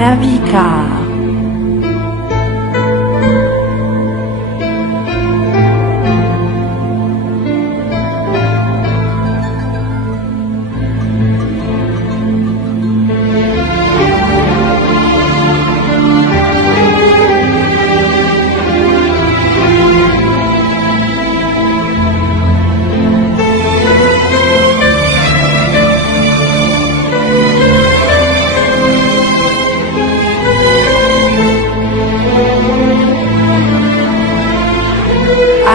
Arabica.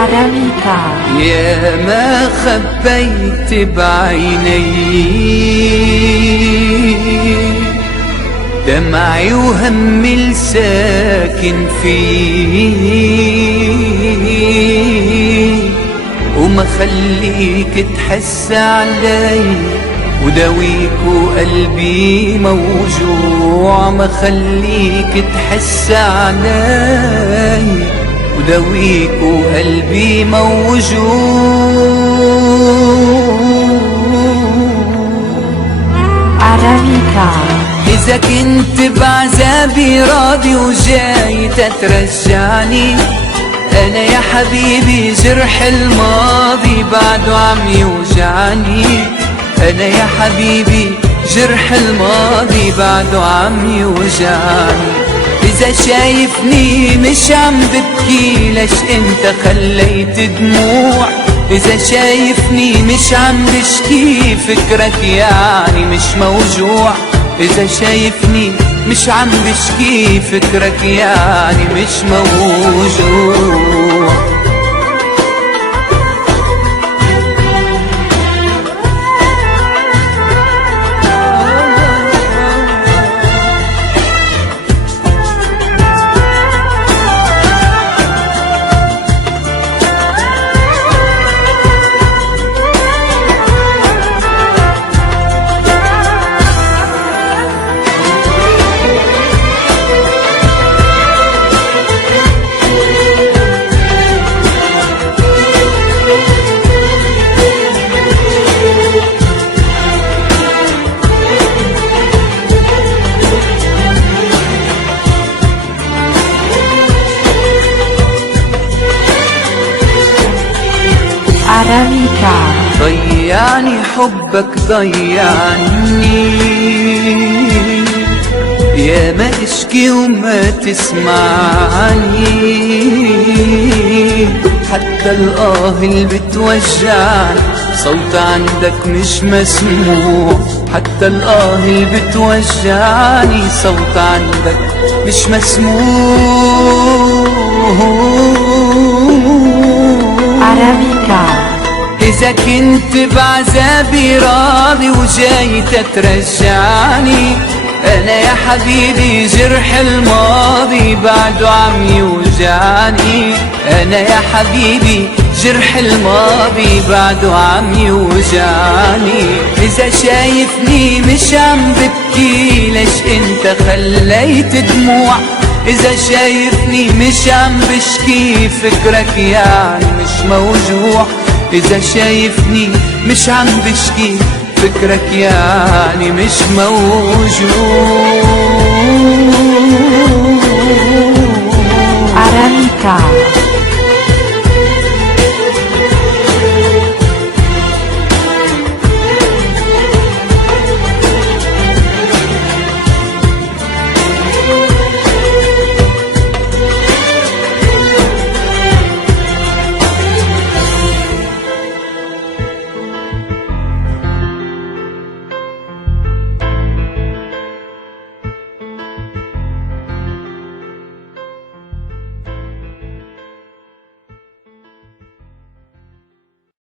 Arabica. يا ما خبيت بعيني دمعي وهمي الساكن فيه، وما خليك تحس علي وداويك وقلبي موجوع، ما خليك تحس علي وداويك وقلبي موجوع. Arabica. إذا كنت بعذابي راضي وجاي تترجعني، أنا يا حبيبي جرح الماضي بعده عم يوجعني، أنا يا حبيبي جرح الماضي بعده عم يوجعني. إذا شايفني مش عم ببكي ليش انت خليت دموع، إذا شايفني مش عم بشكي فكرك يعني مش موجوع، إذا شايفني مش عم بشكي فكرك يعني مش موجوع. Arabica. ضيعني حبك ضيعني، يا ما اشكي وما تسمعني، حتى الآه اللي بتوجعني صوت عندك مش مسموع، حتى الآه اللي بتوجعني صوت عندك مش مسموع. Arabica. إذا كنت بعذابي راضي وجاي تترجعني، أنا يا حبيبي جرح الماضي بعده عم يوجعني، أنا يا حبيبي جرح الماضي بعده عم يوجعني. إذا شايفني مش عم ببكي ليش انت خليت دموع، إذا شايفني مش عم بشكي فكرك يعني مش موجوع، إذا شايفني مش عم بشكي فكرك يعني مش موجوع.